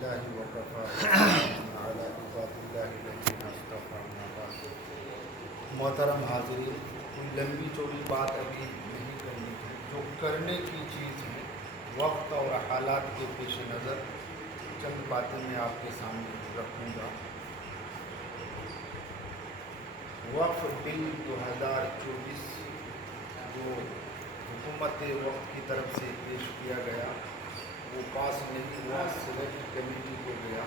बिल्लाहि व कफ़ा अला इबादिल्लाहि लज़ीना इस्तफ़ा अम्मा बाद। मोहतरम हाज़िरीन, कोई लंबी चौड़ी बात अभी नहीं करनी है। जो करने की चीज़ है, वक्त और हालात के पेश नज़र चंद बातें मैं आपके सामने रखूँगा। वक्फ बिल 2024 जो हुकूमत वक्त की तरफ से पेश किया गया, वो पास नहीं हुआ, सेलेक्ट कमेटी को गया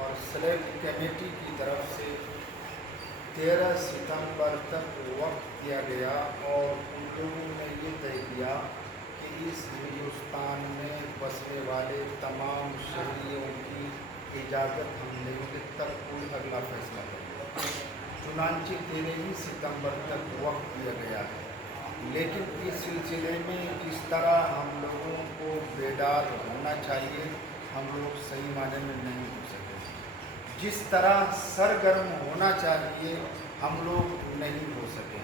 और सेलेक्ट कमेटी की तरफ से 13 सितंबर तक वक्त दिया गया और उन लोगों ने ये तय किया कि इस हिंदुस्तान में बसने वाले तमाम शहरियों की इजाज़त हम लेंगे तब कोई अगला फैसला करेगा। चुनांचे 13 सितंबर तक वक्त दिया गया है, लेकिन इस सिलसिले में जिस तरह हम लोगों को बेदार होना चाहिए, हम लोग सही मायने में नहीं हो सके। जिस तरह सरगर्म होना चाहिए, हम लोग नहीं हो सके।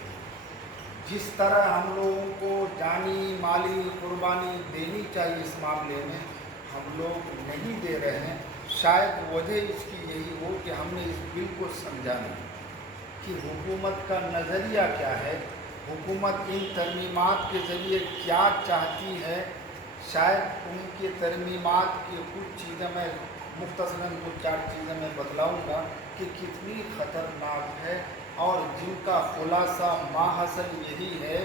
जिस तरह हम लोगों को जानी माली कुर्बानी देनी चाहिए इस मामले में, हम लोग नहीं दे रहे हैं। शायद वजह इसकी यही हो कि हमने इस बिल को समझा नहीं कि हुकूमत का नज़रिया क्या है, हुकूमत इन तरमीमात के ज़रिए क्या चाहती है। शायद उनके तरमीमात की कुछ चीज़ें मैं मुख्तसरन कुछ 4 चीज़ें मैं बतलाऊँगा कि कितनी ख़तरनाक है और जिनका खुलासा माहसल यही है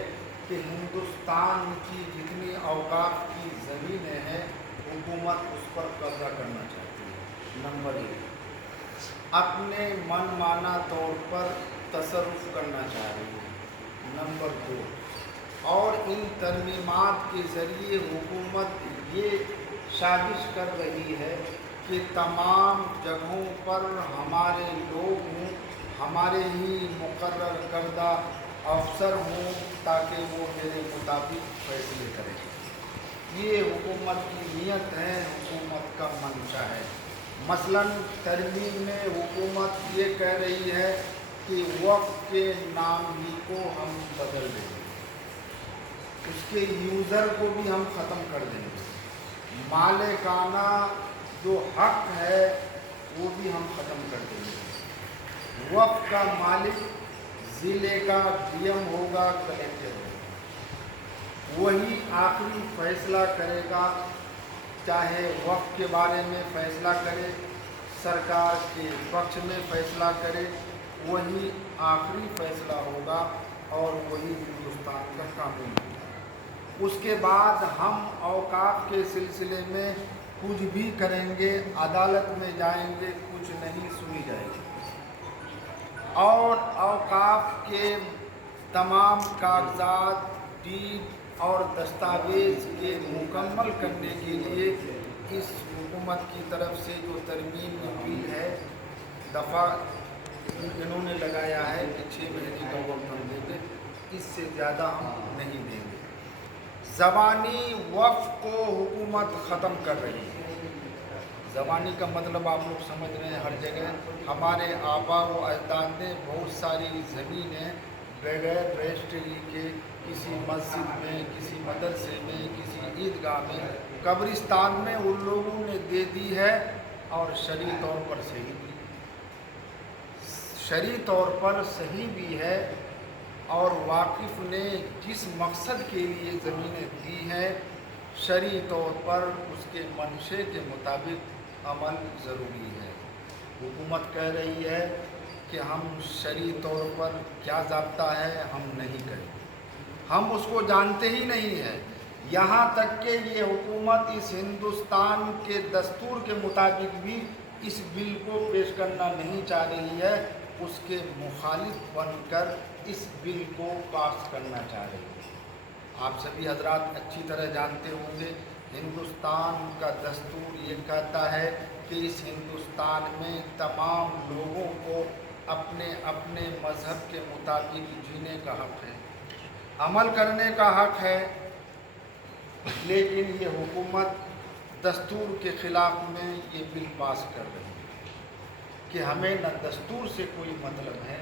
कि हिंदुस्तान की जितनी औकाफ की ज़मीनें हैं, हुकूमत उस पर कब्ज़ा करना चाहती है। नंबर 1, अपने मनमाना तौर पर तसर्रुफ़ करना चाह रही है। नंबर 2, और इन तरमीमात के ज़रिए हुकूमत ये साजिश कर रही है कि तमाम जगहों पर हमारे लोग हों, हमारे ही मुकर्रर करदा अफसर हों, ताकि वो मेरे मुताबिक फैसले करें। ये हुकूमत की नीयत है, हुकूमत का मंशा है। मसलन तरमीम में हुकूमत ये कह रही है कि वक्फ के नाम ही को हम बदल देंगे, उसके यूज़र को भी हम ख़त्म कर देंगे, मालिकाना जो हक है वो भी हम ख़त्म कर देंगे। वक्फ का मालिक ज़िले का डीएम होगा, कलेक्टर होगा, वही आखिरी फ़ैसला करेगा। चाहे वक्फ के बारे में फ़ैसला करे, सरकार के पक्ष में फ़ैसला करे, वही आखिरी फ़ैसला होगा और वही हिंदुस्तान का कानून होगा। उसके बाद हम औकाफ के सिलसिले में कुछ भी करेंगे, अदालत में जाएंगे, कुछ नहीं सुनी जाएगी। और औकाफ के तमाम कागजात, डीड और दस्तावेज़ के मुकम्मल करने के लिए इस हुकूमत की तरफ से जो तरमीम बिल है, दफ़ा इन्होंने लगाया है कि 6 महीने का वक्त हम देंगे, इससे ज़्यादा हम नहीं देंगे। ज़बानी वक्फ को हुकूमत ख़त्म कर रही है। ज़बानी का मतलब आप लोग समझ रहे हैं। हर जगह हमारे आबा व अजदाद ने बहुत सारी ज़मीनें बगैर रजिस्ट्री के किसी मस्जिद में, किसी मदरसे में, किसी ईदगाह में, कब्रिस्तान में उन लोगों ने दे दी है और शरई तौर पर सही भी, शरई तौर पर सही भी है। और वाकिफ़ ने जिस मकसद के लिए ज़मीनें दी हैं, शरई तौर पर उसके मंशे के मुताबिक अमल ज़रूरी है। हुकूमत कह रही है कि हम शरई तौर पर क्या ज़ाब्ता है हम नहीं करें, हम उसको जानते ही नहीं हैं। यहाँ तक कि ये हुकूमत इस हिंदुस्तान के दस्तूर के मुताबिक भी इस बिल को पेश करना नहीं चाह रही है, उसके मुखालिफ बनकर इस बिल को पास करना चाह रही है। आप सभी हजरात अच्छी तरह जानते होंगे, हिंदुस्तान का दस्तूर ये कहता है कि इस हिंदुस्तान में तमाम लोगों को अपने अपने मज़हब के मुताबिक जीने का हक़ है, अमल करने का हक़ है। लेकिन ये हुकूमत दस्तूर के ख़िलाफ़ में ये बिल पास कर रही है कि हमें न दस्तूर से कोई मतलब है,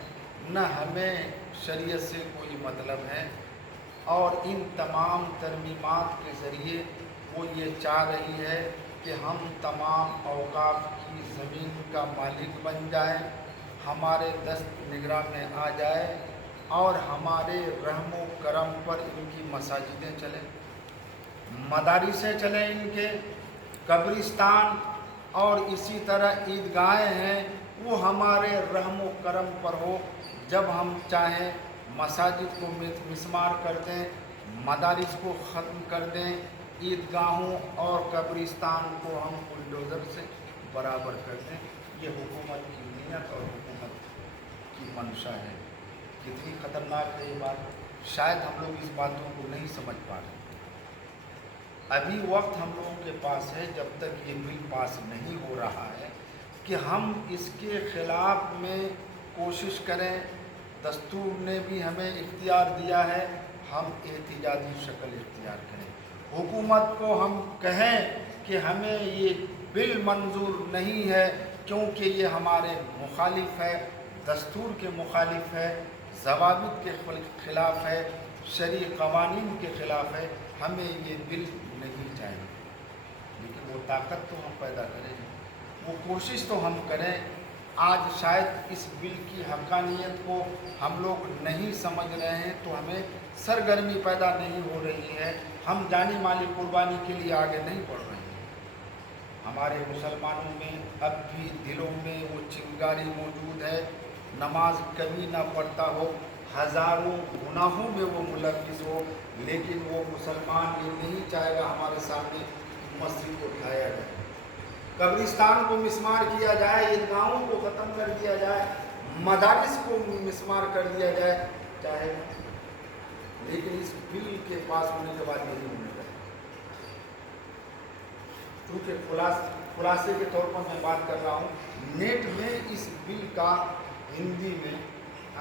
न हमें शरीयत से कोई मतलब है। और इन तमाम तरमीमात के ज़रिए वो ये चाह रही है کہ ہم تمام اوقاف کی زمین کا مالک بن جائیں، ہمارے دست نگراں میں آ جائے اور ہمارے رحم و کرم پر ان کی مساجدیں چلیں، مدارسیں چلیں، ان کے قبرستان اور اسی طرح عیدگاہیں ہیں وہ ہمارے رحم و کرم پر ہو۔ جب ہم چاہیں مساجد کو مسمار کر دیں، مدارس کو ختم کر دیں، عیدگاہوں اور قبرستان کو ہم بلڈوزر سے برابر کر دیں۔ یہ حکومت کی نیت اور حکومت کی منشا ہے۔ کتنی خطرناک ہے یہ بات، شاید ہم لوگ اس باتوں کو نہیں سمجھ پا رہے۔ ابھی وقت ہم لوگوں کے پاس ہے، جب تک یہ بل پاس نہیں ہو رہا ہے کہ ہم اس کے خلاف میں کوشش کریں۔ دستور نے بھی ہمیں اختیار دیا ہے، ہم احتجاجی شکل اختیار کریں، حکومت کو ہم کہیں کہ ہمیں یہ بل منظور نہیں ہے کیونکہ یہ ہمارے مخالف ہے، دستور کے مخالف ہے، ضوابط کے خلاف ہے، شرعی قوانین کے خلاف ہے، ہمیں یہ بل نہیں چاہیے۔ لیکن وہ طاقت تو ہم پیدا کریں، وہ کوشش تو ہم کریں۔ آج شاید اس بل کی حقانیت کو ہم لوگ نہیں سمجھ رہے ہیں تو ہمیں سرگرمی پیدا نہیں ہو رہی ہے، ہم جانی مالی قربانی کے لیے آگے نہیں بڑھ رہے ہیں۔ ہمارے مسلمانوں میں اب بھی دلوں میں وہ چنگاری موجود ہے، نماز کبھی نہ پڑھتا ہو، ہزاروں گناہوں میں وہ ملوث ہو، لیکن وہ مسلمان یہ نہیں چاہے گا ہمارے سامنے مسجد کو اٹھایا جائے، قبرستان کو مسمار کیا جائے، عیدگاہوں کو ختم کر دیا جائے، مدارس کو مسمار کر دیا جائے، چاہے گا۔ لیکن اس بل کے پاس ہونے کے بعد نہیں ہونے گا۔ کیونکہ خلاصے کے طور پر میں بات کر رہا ہوں، نیٹ میں اس بل کا ہندی میں،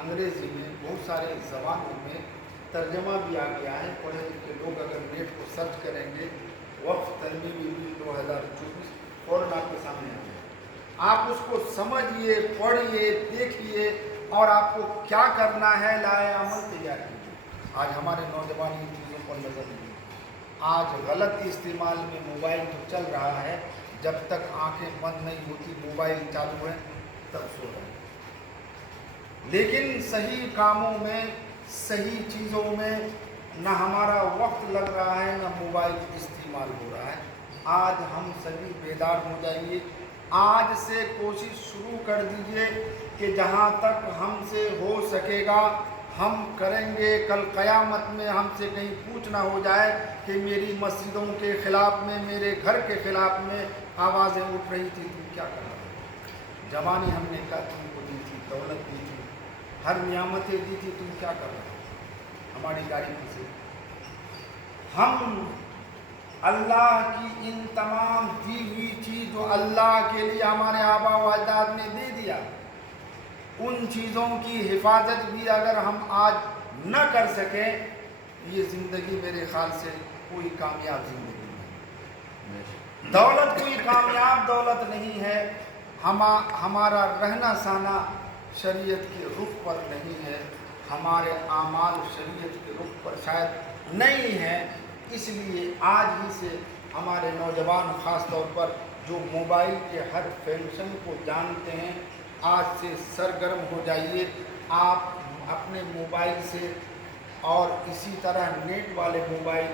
انگریزی میں، بہت سارے زبانوں میں ترجمہ بھی آ گیا ہے۔ پڑھے لکھے لوگ اگر نیٹ کو سرچ کریں گے، وقف ترمیمی بل 2024 فوراً آپ کے سامنے آ جائے، آپ اس کو سمجھیے، پڑھیے، دیکھیے اور آپ کو کیا کرنا ہے لائے عمل تیار کیجیے۔ آج ہمارے نوجوان ان چیزوں پر نظر نہیں، آج غلط استعمال میں موبائل تو چل رہا ہے، جب تک آنکھیں بند نہیں ہوتی موبائل چالو ہے تب سو رہے ہیں، لیکن صحیح کاموں میں، صحیح چیزوں میں نہ ہمارا وقت لگ رہا ہے، نہ موبائل استعمال ہو رہا ہے۔ آج ہم سبھی بیدار ہو جائیے، آج سے کوشش شروع کر دیجئے کہ جہاں تک ہم سے ہو سکے گا ہم کریں گے۔ کل قیامت میں ہم سے کہیں پوچھنا ہو جائے کہ میری مسجدوں کے خلاف میں، میرے گھر کے خلاف میں آوازیں اٹھ رہی تھی، تم کیا کر رہے ہو؟ جوانی ہم نے کہا تم کو دی تھی، دولت دی تھی، ہر نعمتیں دی تھی، تم کیا کر رہے ہو؟ ہماری گاڑی سے ہم اللہ کی ان تمام دی ہوئی چیز جو اللہ کے لیے ہمارے آبا و اجداد نے دے دیا، ان چیزوں کی حفاظت بھی اگر ہم آج نہ کر سکیں، یہ زندگی میرے خیال سے کوئی کامیاب زندگی نہیں۔ دولت کوئی کامیاب دولت نہیں ہے، ہمارا رہنا سہنا شریعت کے رخ پر نہیں ہے، ہمارے اعمال شریعت کے رخ پر شاید نہیں ہے۔ اس لیے آج ہی سے ہمارے نوجوان خاص طور پر جو موبائل کے ہر فنکشن کو جانتے ہیں، آج سے سرگرم ہو جائیے۔ آپ اپنے موبائل سے اور اسی طرح نیٹ والے موبائل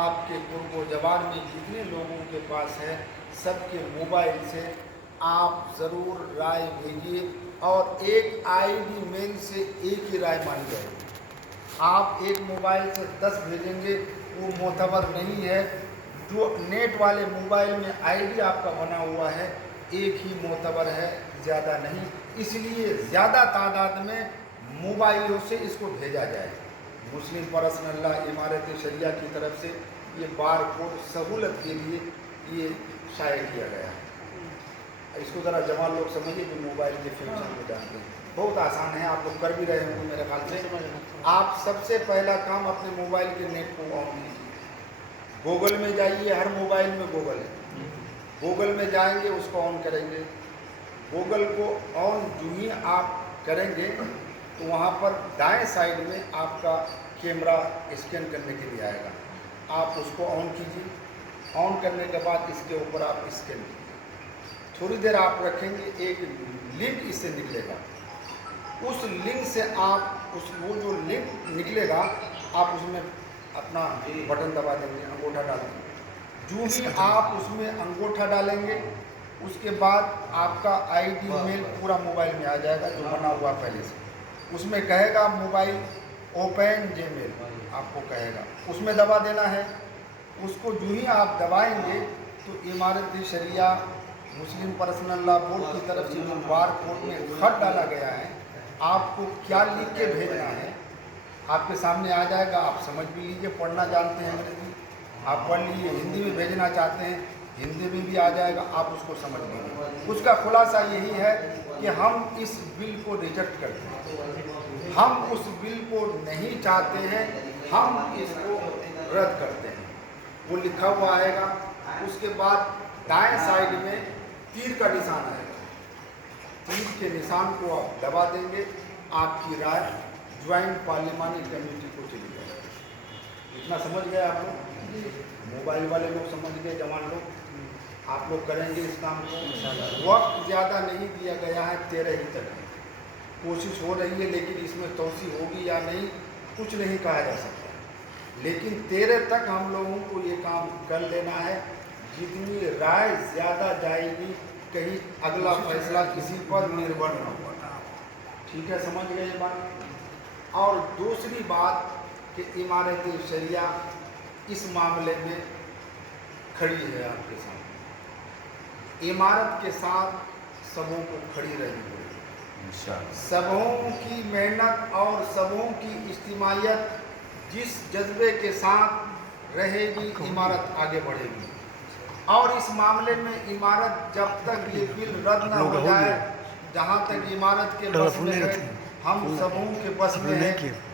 آپ کے قرب و جوار میں جتنے لوگوں کے پاس ہے، سب کے موبائل سے آپ ضرور رائے بھیجیے، اور ایک آئی ڈی میل سے ایک ہی رائے مانی جائے گی۔ آپ ایک موبائل سے 10 بھیجیں گے وہ معتبر نہیں ہے۔ جو نیٹ والے موبائل میں آئی ڈی آپ کا بنا ہوا ہے ایک ہی معتبر ہے، زیادہ نہیں، اس لیے زیادہ تعداد میں موبائلوں سے اس کو بھیجا جائے۔ مسلم پرسنل لا امارت شریعہ کی طرف سے یہ بار کوڈ سہولت کے لیے یہ شائع کیا گیا ہے۔ اس کو ذرا جوان لوگ سمجھیے جو موبائل کے فنکشن کو جانتے ہیں، بہت آسان ہے، آپ لوگ کر بھی رہے ہوں گے میرے خیال سے۔ آپ سب سے پہلا کام اپنے موبائل کے نیٹ کو آن کیجیے، گوگل میں جائیے، ہر موبائل میں گوگل ہے، گوگل میں جائیں گے اس کو آن کریں گے، گوگل کو آن جو ہی آپ کریں گے تو وہاں پر دائیں سائڈ میں آپ کا کیمرہ اسکین کرنے کے لیے آئے گا، آپ اس کو آن کیجیے۔ ऑन करने के बाद इसके ऊपर आप स्कैन थोड़ी देर आप रखेंगे, एक लिंक इससे निकलेगा। उस लिंक से आप वो जो लिंक निकलेगा आप उसमें अपना बटन दबा देंगे, अंगूठा डाल देंगे। जो भी आप उसमें अंगूठा डालेंगे उसके बाद आपका आईडी मेल पूरा मोबाइल में आ जाएगा जो बना हुआ पहले से। उसमें कहेगा मोबाइल ओपन जीमेल आपको कहेगा, उसमें दबा देना है। उसको जो ही आप दबाएंगे तो इमारत शरिया मुस्लिम पर्सनल लॉ बोर्ड की तरफ से जो बार कोड में खत डाला गया है, आपको क्या लिख के भेजना है आपके सामने आ जाएगा। आप समझ भी लीजिए, पढ़ना जानते हैं अंग्रेजी आप पढ़ लीजिए, हिंदी में भेजना चाहते हैं हिंदी में भी आ जाएगा, आप उसको समझ लीजिए। उसका खुलासा यही है कि हम इस बिल को रिजेक्ट करते हैं, हम उस बिल को नहीं चाहते हैं, हम इसको रद्द करते हैं। वो लिखा हुआ आएगा, उसके बाद दाएं साइड में तीर का निशान आएगा, तीर के निशान को आप दबा देंगे, आपकी राय ज्वाइंट पार्लिमानी कमेटी को चली जाएगी। इतना समझ गए आप लोग? मोबाइल वाले लोग समझ गए, जवान लोग, आप लोग करेंगे इस काम को। वक्त ज़्यादा नहीं दिया गया है, 13 ही तक कोशिश हो रही है, लेकिन इसमें तोसी होगी या नहीं कुछ नहीं कहा जा सकता। लेकिन 13 तक हम लोगों को ये काम कर लेना है। जितनी राय ज़्यादा जाएगी, कहीं अगला फैसला किसी पर निर्भर न होगा। ठीक है, समझ गए ये बात। और दूसरी बात कि इमारत शरिया इस मामले में खड़ी है आपके सामने। इमारत के साथ सबों को खड़ी रहनी पड़ेगी। सबों की मेहनत और सबों की इज्तिमायत जिस जज्बे के साथ रहेगी, इमारत आगे बढ़ेगी। और इस मामले में इमारत जब तक ये बिल रद्द न हो जाए, जहाँ तक इमारत के बस में है, हम सबों के बस में है,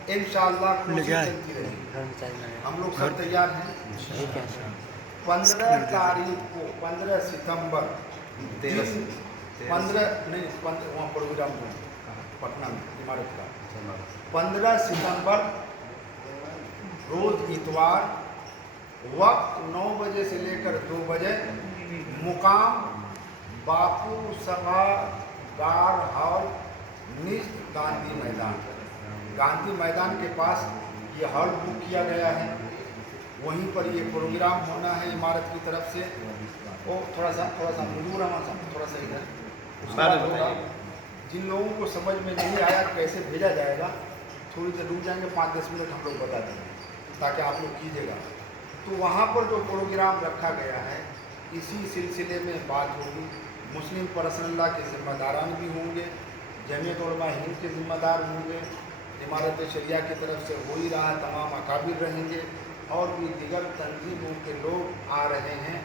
इंशाअल्लाह कोशिश चलती रहेगी। हम लोग सब तैयार हैं। 15 तारीख को 15 सितंबर 15 वहाँ प्रोग्राम हुआ पटना में इमारत का। 15 सितंबर रोज इतवार, वक्त 9 बजे से लेकर 2 बजे, मुकाम बापू सभागार हॉल निज गांधी मैदान। गांधी मैदान के पास ये हॉल बुक किया गया है, वहीं पर ये प्रोग्राम होना है इमारत की तरफ से। वो थोड़ा सा मजबूर थोड़ा सा इधर उसका होगा। जिन लोगों को समझ में नहीं आया कैसे भेजा जाएगा, थोड़ी देर रुक जाएंगे, 5-10 मिनट हम लोग बता देंगे ताकि आप लोग कीजिएगा। तो वहाँ पर जो प्रोग्राम रखा गया है, इसी सिलसिले में बात होगी। मुस्लिम पर्सनल लॉ के जिम्मेदारान भी होंगे, जमीयत उलमा हिंद के जिम्मेदार होंगे, इमारत शरिया की तरफ से हो ही रहा, तमाम अकाबिर रहेंगे और भी दीगर तंजीमों के लोग आ रहे हैं।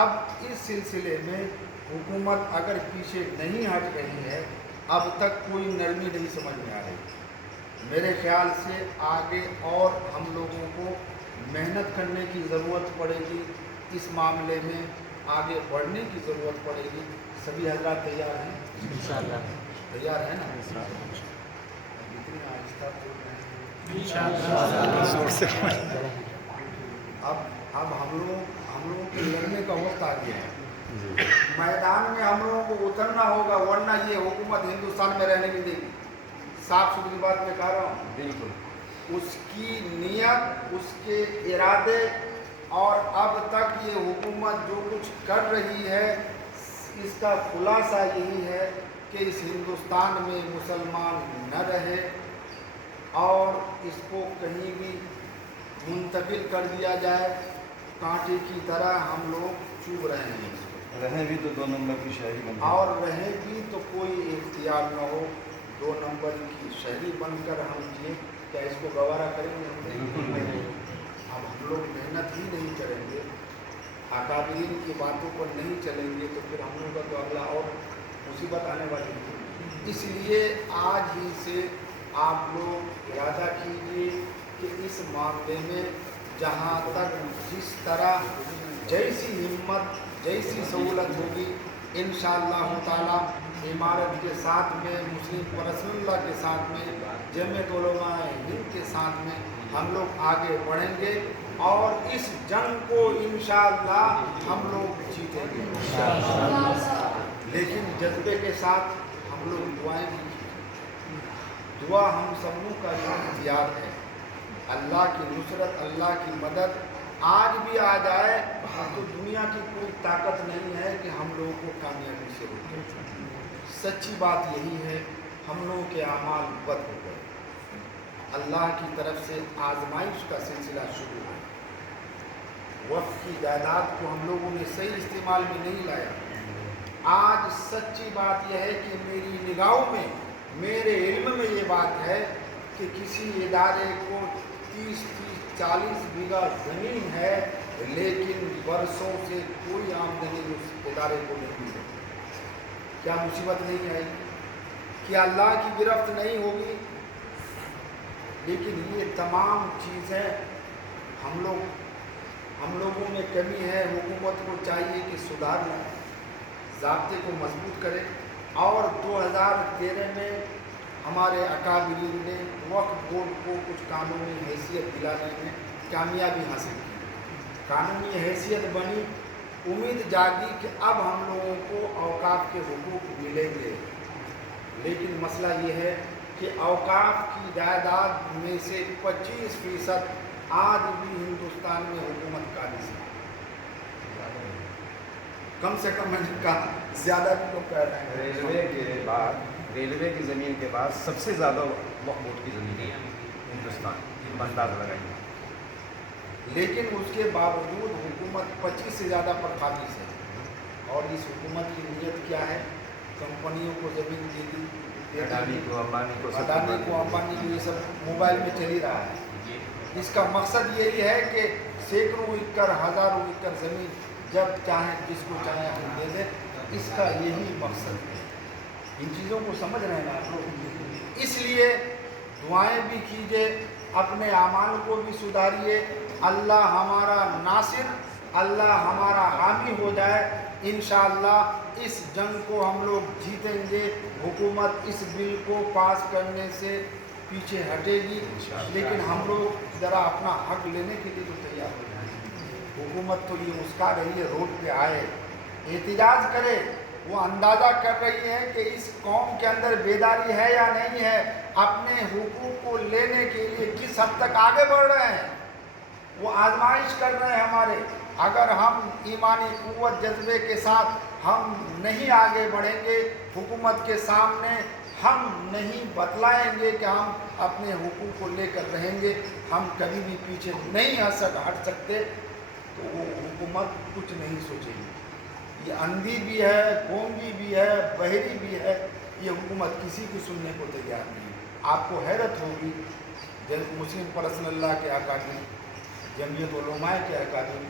अब इस सिलसिले में हुकूमत अगर पीछे नहीं हट रही है, अब तक कोई नरमी नहीं समझ में आ रही। मेरे ख्याल से आगे और हम लोगों को मेहनत करने की ज़रूरत पड़ेगी, इस मामले में आगे बढ़ने की ज़रूरत पड़ेगी। सभी हजरात तैयार हैं? इंशाअल्लाह तैयार है ना? इतनी आहिस्ता बोल रहे हैं इंशाअल्लाह। अब हम लोगों के लड़ने का वक्त आ गया है। मैदान में हम लोगों को उतरना होगा, वरना ये हुकूमत हिंदुस्तान में रहने नहीं देगी। साफ सुथरी बात मैं कह रहा हूँ। बिल्कुल उसकी नीयत, उसके इरादे और अब तक ये हुकूमत जो कुछ कर रही है, इसका खुलासा यही है कि इस हिंदुस्तान में मुसलमान न रहे और इसको कहीं भी मुंतकिल कर दिया जाए। कांटे की तरह हम लोग चुभ रहे हैं। रहें भी तो 2 नंबर की शहरी बन, और रहें भी तो कोई इख्तियार न हो, 2 नंबर की शहरी बनकर हम जिए, क्या इसको गवारा करेंगे? अब हम लोग मेहनत ही नहीं करेंगे, अकाबिरीन की बातों पर नहीं चलेंगे, तो फिर हम लोग का तो अगला और मुसीबत आने वाली है। इसलिए आज ही से आप लोग इरादा कीजिए कि इस मामले में जहाँ तक जिस तरह जैसी हिम्मत, जैसी सहूलत होगी, इंशाअल्लाह ताला इमारत के साथ में, मुस्लिम पर्सनल लॉ के साथ में, जमीयत उलमा हिंद के साथ में हम लोग आगे बढ़ेंगे اور اس جنگ کو انشاءاللہ ہم لوگ جیتیں گے لیکن جذبے کے ساتھ ہم لوگ دعائیں بھی کی دعا ہم سبوں کا اختیار ہے اللہ کی نصرت اللہ کی مدد آج بھی آ جائے تو دنیا کی کوئی طاقت نہیں ہے کہ ہم لوگوں کو کامیابی سے روکے سچی بات یہی ہے ہم لوگوں کے اعمال بد ہو گئے اللہ کی طرف سے آزمائش کا سلسلہ شروع ہے وقت کی جائیداد کو ہم لوگوں نے صحیح استعمال میں نہیں لایا آج سچی بات یہ ہے کہ میری نگاہوں میں میرے علم میں یہ بات ہے کہ کسی ادارے کو 30-40 بیگھہ زمین ہے لیکن برسوں سے کوئی آمدنی اس ادارے کو نہیں ملی کیا مصیبت نہیں آئی کیا اللہ کی گرفت نہیں ہوگی لیکن یہ تمام چیزیں ہم لوگوں میں کمی ہے حکومت کو چاہیے کہ سدھار لائے ضابطے کو مضبوط کرے اور 2013 میں ہمارے اکابرین نے وقف بورڈ کو کچھ قانونی حیثیت دلانے میں کامیابی حاصل کی قانونی حیثیت بنی امید جاگی کہ اب ہم لوگوں کو اوقاف کے حقوق ملیں گے لیکن مسئلہ یہ ہے کہ اوقاف کی جائیداد میں سے 25% آج بھی ہندوستان میں حکومت قابض ہے کم سے کم میں نے کہا زیادہ بھی لوگ کہہ رہے ہیں ریلوے کی زمین کے بعد سب سے زیادہ وقف بورڈ کی زمین ہے ہندوستان یہ اندازہ لگائیے لیکن اس کے باوجود حکومت 25 سے زیادہ پر قابض ہے اور اس حکومت کی نیت کیا ہے کمپنیوں کو زمین دے دی اڈانی کو امبانی کو یہ سب موبائل میں چل ہی رہا ہے اس کا مقصد یہی ہے کہ سینکڑوں ایکڑ ہزاروں ایکڑ زمین جب چاہیں جس کو چاہیں ہم دے دیں اس کا یہی مقصد ہے ان چیزوں کو سمجھ رہے ہیں آپ لوگ اس لیے دعائیں بھی کیجیے اپنے اعمال کو بھی سدھاریے اللہ ہمارا ناصر اللہ ہمارا حامی ہو جائے انشاءاللہ اس جنگ کو ہم لوگ جیتیں گے حکومت اس بل کو پاس کرنے سے پیچھے ہٹے گی لیکن ہم لوگ ذرا اپنا حق لینے کے لیے تو تیار ہو جائیں حکومت تو یہ مسکا رہی ہے روڈ پہ آئے احتجاج کرے وہ اندازہ کر رہی ہے کہ اس قوم کے اندر بیداری ہے یا نہیں ہے اپنے حقوق کو لینے کے لیے کس حد تک آگے بڑھ رہے ہیں وہ آزمائش کر رہے ہیں ہمارے اگر ہم ایمانی قوت جذبے کے ساتھ ہم نہیں آگے بڑھیں گے حکومت کے سامنے ہم نہیں بتلائیں گے کہ ہم اپنے حقوق کو لے کر رہیں گے ہم کبھی بھی پیچھے نہیں ہٹ سکتے تو وہ حکومت کچھ نہیں سوچے گی یہ اندھی بھی ہے گونگی بھی ہے بہری بھی ہے یہ حکومت کسی کو سننے کو تیار نہیں آپ کو حیرت ہوگی مسلم پرسنل اللہ کے اکابر جمعیت علماء کے اکابر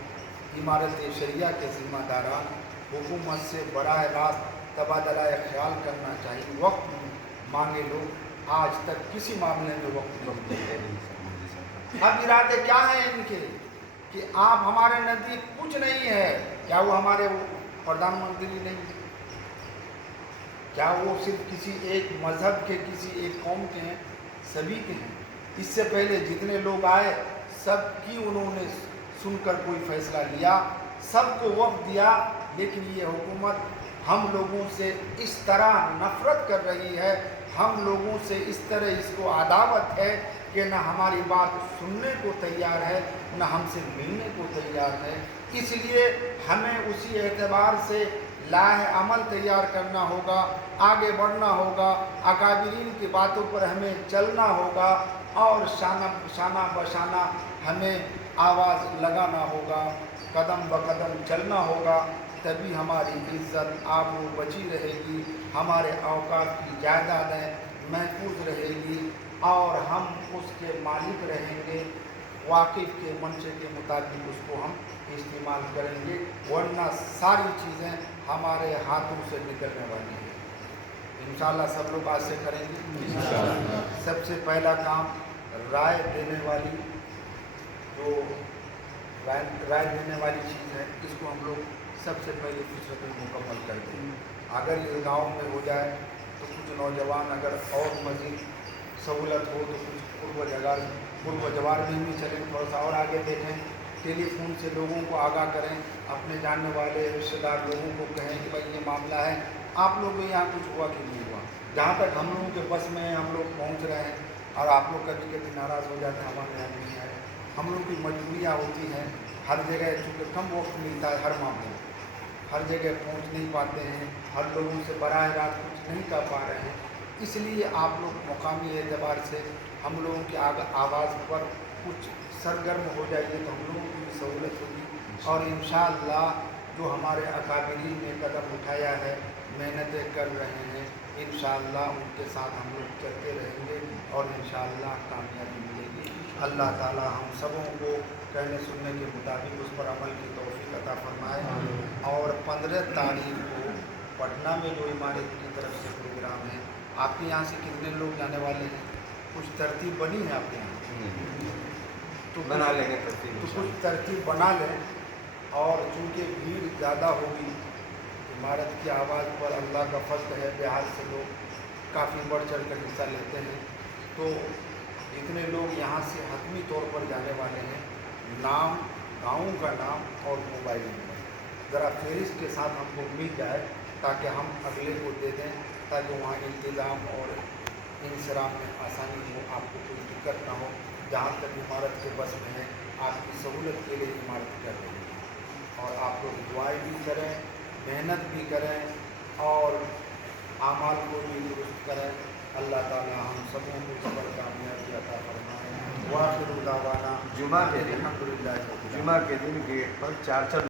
عمارت شریعہ کے ذمہ داران حکومت سے براہ راست تبادلہ خیال کرنا چاہیے وقت مانگے لوگ آج تک کسی معاملے میں وقت نہیں اب ارادے کیا ہیں ان کے کہ آپ ہمارے نزدیک کچھ نہیں ہے کیا وہ ہمارے پردھان منتری نہیں کیا وہ صرف کسی ایک مذہب کے کسی ایک قوم کے ہیں سبھی کے ہیں اس سے پہلے جتنے لوگ آئے سب کی انہوں نے سن کر کوئی فیصلہ لیا سب کو وقت دیا لیکن یہ حکومت ہم لوگوں سے اس طرح نفرت کر رہی ہے ہم لوگوں سے اس طرح اس کو عداوت ہے کہ نہ ہماری بات سننے کو تیار ہے نہ ہم سے ملنے کو تیار ہے اس لیے ہمیں اسی اعتبار سے لاہ عمل تیار کرنا ہوگا آگے بڑھنا ہوگا اکابرین کی باتوں پر ہمیں چلنا ہوگا اور شانہ بشانہ ہمیں آواز لگانا ہوگا قدم بقدم چلنا ہوگا تبھی ہماری عزت آبرو بچی رہے گی ہمارے اوقات کی جائیدادیں محفوظ رہے گی اور ہم اس کے مالک رہیں گے واقف کے منشے کے مطابق اس کو ہم استعمال کریں گے ورنہ ساری چیزیں ہمارے ہاتھوں سے نکلنے والی ہیں انشاءاللہ سب لوگ آج سے کریں گے سب سے پہلا کام رائے دینے والی جو رائے دینے والی چیز ہے اس کو ہم لوگ سب سے پہلے فیصد مکمل کر دیں اگر یہ گاؤں میں ہو جائے تو کچھ نوجوان اگر اور مزید سہولت ہو تو کچھ قرب و جوار میں بھی چلیں تھوڑا سا اور آگے دیکھیں टेली फ़ोन से लोगों को आगाह करें, अपने जानने वाले रिश्तेदार लोगों को कहें कि भाई ये मामला है, आप लोगों के यहाँ कुछ हुआ कि नहीं हुआ। जहाँ तक हम लोगों के बस में हम लोग पहुँच रहे हैं, और आप लोग कभी कभी नाराज़ हो जाते हैं, हमारे यहाँ नहीं आए। हम लोग की मजबूरियाँ होती हैं, हर जगह चूँकि कम वक्त मिलता है, हर मामले में हर जगह पहुँच नहीं पाते हैं, हर लोगों से बराह रास्त कुछ नहीं कर पा रहे हैं। इसलिए आप लोग मुकामी एतबार से हम लोगों की आवाज़ पर कुछ सरगर्म हो जाइए तो हम लोगों की भी सहूलत होगी। और इंशाअल्लाह जो हमारे अकाबिरीन ने कदम उठाया है, मेहनतें कर रहे हैं, इंशाअल्लाह उनके साथ हम लोग चलते रहेंगे और इंशाअल्लाह कामयाबी मिलेगी। अल्लाह ताला हम सबों को कहने सुनने के मुताबिक उस पर अमल की तौफीक अता फरमाए। और 15 तारीख को पटना में जो इमारत की तरफ से प्रोग्राम है, आपके यहाँ से कितने लोग जाने वाले हैं? कुछ तरतीब बनी है आपके यहाँ? तो बना लेंगे तरतीब, तो कुछ तरतीब बना लें। और चूँकि भीड़ ज़्यादा होगी, इमारत की आवाज़ पर अल्लाह का फज़्ल है, बिहार से लोग काफ़ी बढ़ चढ़ कर हिस्सा लेते हैं। तो जितने लोग यहाँ से हतमी तौर पर जाने वाले हैं, नाम, गाँव का नाम और मोबाइल नंबर ज़रा फहरिस्त के साथ हमको मिल जाए ताकि हम अगले को दे दें, ताकि वहाँ इंतज़ाम और इंसराम में आसानी हो, आपको कोई दिक्कत ना हो। जहाँ तक इमारत के बस में है, आपकी सहूलत के लिए इमारत कर रही है। और आप लोग दुआएं भी करें, मेहनत भी करें और आमाल को भी दुरुस्त करें। अल्लाह ताला हम सबों को इस पर कामयाबी अता फरमाए। वाखिर दावाना जुमा के दिन अल्हम्दुलिल्लाह। जुमा के दिन गेट पर 4-4